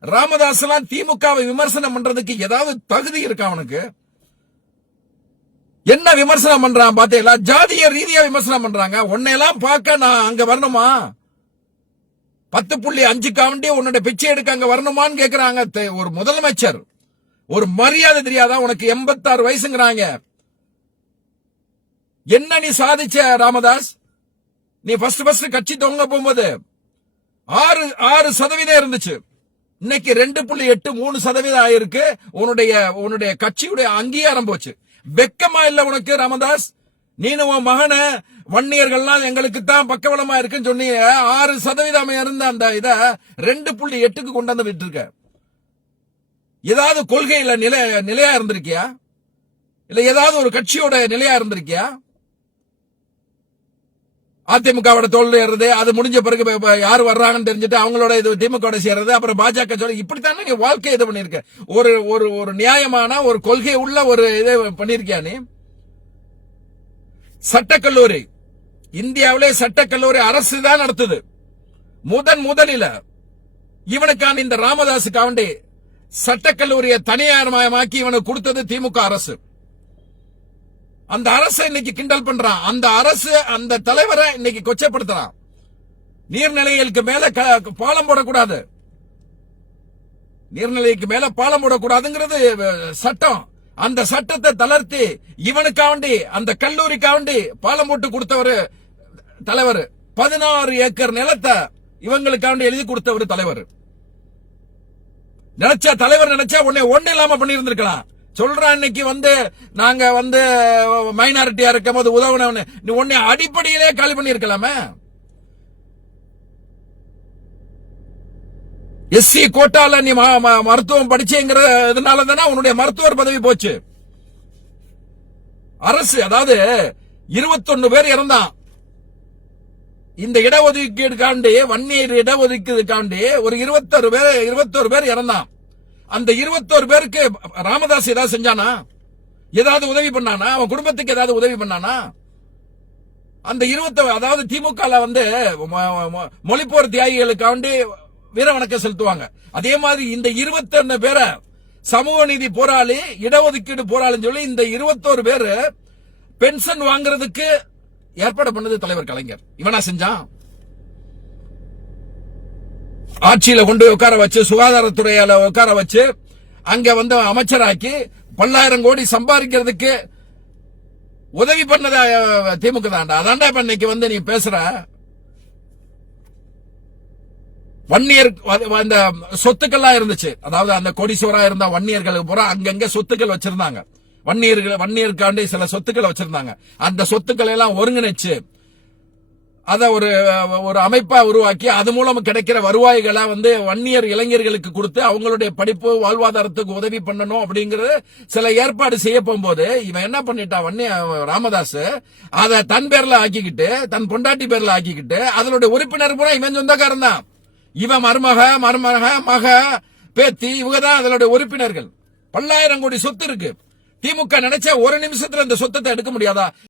ராமதாஸ் எல்லாம் திமுகவை விமர்சனம் பண்றதுக்கு ஏதாவது தகுதி இருக்கா அவனுக்கு? என்ன விமர்சனம் பண்றான் பாத்தீங்களா? ஜாதிய ரீதியா விமர்சனம் பண்றாங்க. உன்னையெல்லாம் பார்க்க நான் அங்க வரணுமா? பத்து புள்ளி அஞ்சு காவண்டி உன்னோட பிச்சை எடுக்க அங்க வரணுமான்னு கேக்குறாங்க. தெ- ஒரு முதலமைச்சர். ஒரு மரியாதை தெரியாதா? உனக்கு எண்பத்தாறு வயசுங்கிறாங்க. என்ன நீ சாதிச்ச ராமதாஸ்? நீ ஃபர்ஸ்ட் ஃபர்ஸ்ட் கட்சி தொங்க போகும்போது ஆறு ஆறு சதவீதம் இருந்துச்சு. இன்னைக்கு ரெண்டு புள்ளி எட்டு மூணு சதவீதம் ஆயிருக்கு. உன்னுடைய உன்னுடைய கட்சியுடைய அங்கீகாரம் போச்சு. வெக்கமா இல்ல உனக்கு ராமதாஸ்? நீனு உன் மகன. வன்னியர்கள்லாம் எங்களுக்கு தான் பக்கவளமா இருக்குன்னு சொன்னீங்க ஆறு சதவீதம் இருந்த அந்த இத ரெண்டு புள்ளி எட்டுக்கு கொண்டு வந்து விட்டுருக்க. ஏதாவது கொள்கையில நிலை நிலையா இருந்திருக்கியா? இல்ல ஏதாவது ஒரு கட்சியோட நிலையா இருந்திருக்கியா? அதிமுகவோட தோல்வி ஏறுறது அது முடிஞ்ச பிறகு யார் வர்றாங்கன்னு தெரிஞ்சுட்டு அவங்களோட இது திமுக சேர்றது அப்புறம் பாஜக சொல்ல இப்படித்தானே நீ வாழ்க்கை இது பண்ணிருக்க ஒரு ஒரு ஒரு நியாயமான ஒரு கொள்கை உள்ள ஒரு இதை பண்ணிருக்கியா நீ? சட்டக்கல்லூரி. இந்தியாவிலே சட்டக்கல்லூரி அரசு தான் நடத்துது. முதன் முதலில இவனுக்கான இந்த ராமதாஸுக்காண்டி சட்டக்கல்லூரியை தனியார்மயமாக்கி இவனுக்கு கொடுத்தது திமுக அரசு. அந்த அரசை இன்னைக்கு கிண்டல் பண்றான். அந்த அரசு அந்த தலைவரை இன்னைக்கு கொச்சப்படுத்துறான். நீர்நிலைகளுக்கு மேல க- பாலம் போடக்கூடாது. நீர்நிலைக்கு மேல பாலம் போடக்கூடாதுங்கிறது சட்டம். அந்த சட்டத்தை தளர்த்தி இவனுக்காண்டி அந்த கல்லூரிக்காண்டி பாலம் போட்டு கொடுத்தவர் தலைவர். பதினாறு ஏக்கர் நிலத்தை இவங்களுக்காண்டி எழுதி கொடுத்தவர் தலைவர். நினைச்சா தலைவர் நினைச்சா உன்னை ஒண்ணு இல்லாம பண்ணியிருந்திருக்கலாம். சொல்ற அன்னைக்கு வந்து நாங்க வந்து மைனாரிட்டியா இருக்கும் போது உதவுனவனு. நீ உன்னை அடிப்படையிலே காலி பண்ணியிருக்கலாமே? எஸ்சி கோட்டால நீ ம- ம- மருத்துவம் படிச்சேங்கிற இதனால தானே உன்னுடைய மருத்துவர் பதவி போச்சு. அரசு அதாவது இருபத்தொன்னு பேர் இறந்தான். இந்த இடஒதுக்கீடுக்காண்டி வன்னியர் இடஒதுக்கீடுக்காண்டி ஒரு இருபத்தொரு பேர் இருபத்தொரு பேர் இறந்தான். அந்த இருபத்தோரு பேருக்கு ராமதாஸ் ஏதாவது செஞ்சானா? ஏதாவது உதவி பண்ணானா? அவன் குடும்பத்துக்கு ஏதாவது உதவி பண்ணானா? அந்த இருபத்த அதாவது திமுக வந்து மொ- மொ- மொழிப்போர் தியாகிகளுக்காண்டி வீர வணக்கம் செலுத்துவாங்க. அதே மாதிரி இந்த இருபத்தொன்னு பேரை சமூக நீதி போராளி இடஒதுக்கீடு போராளின்னு சொல்லி இந்த இருபத்தோரு பேரு பென்ஷன் வாங்குறதுக்கு ஏற்பாடு பண்ணது தலைவர் கலைஞர். இவனா செஞ்சான்? ஆட்சியில கொண்டு உட்கார வச்சு சுகாதாரத்துறையால உட்கார வச்சு அங்க வந்து அமைச்சராக்கி பல்லாயிரம் கோடி சம்பாதிக்கிறதுக்கு உதவி பண்ணதா திமுக தாண்டா அதாண்டா இப்ப இன்னைக்கு வந்து நீ பேசுற. வன்னியர் வ- அந்த சொத்துக்கள்லாம் இருந்துச்சு. அதாவது அந்த கோடீஸ்வரா இருந்த வன்னியர்களுக்கு பூரா அங்கங்க சொத்துக்கள் வச்சிருந்தாங்க. வன்னியர்கள் வன்னியருக்காண்டி சில சொத்துக்களை வச்சிருந்தாங்க. அந்த சொத்துக்களை எல்லாம் ஒருங்கிணைச்சு அதை ஒரு ஒரு அமைப்பா உருவாக்கி அது மூலம் கிடைக்கிற வருவாய்களை வந்து வன்னியர் இளைஞர்களுக்கு கொடுத்து அவங்களுடைய படிப்பு வாழ்வாதாரத்துக்கு உதவி பண்ணணும் அப்படிங்கறது சில ஏற்பாடு செய்ய போகும்போது இவன் என்ன பண்ணிட்டான் வன்னிய ராமதாஸ் அதை தன் பேர்ல ஆக்கிக்கிட்டு தன் பொண்டாட்டி பேர்ல ஆக்கிக்கிட்டு அதனுடைய உறுப்பினர் பூரா இவன் சொந்தக்காரன் தான். இவன் மருமக மருமக மக பேத்தி இவங்க தான் அதனுடைய உறுப்பினர்கள். பல்லாயிரம் கோடி சொத்து இருக்கு. திமுக நினைச்சா ஒரு நிமிஷத்துல இந்த சொத்தத்தை எடுக்க முடியாதா?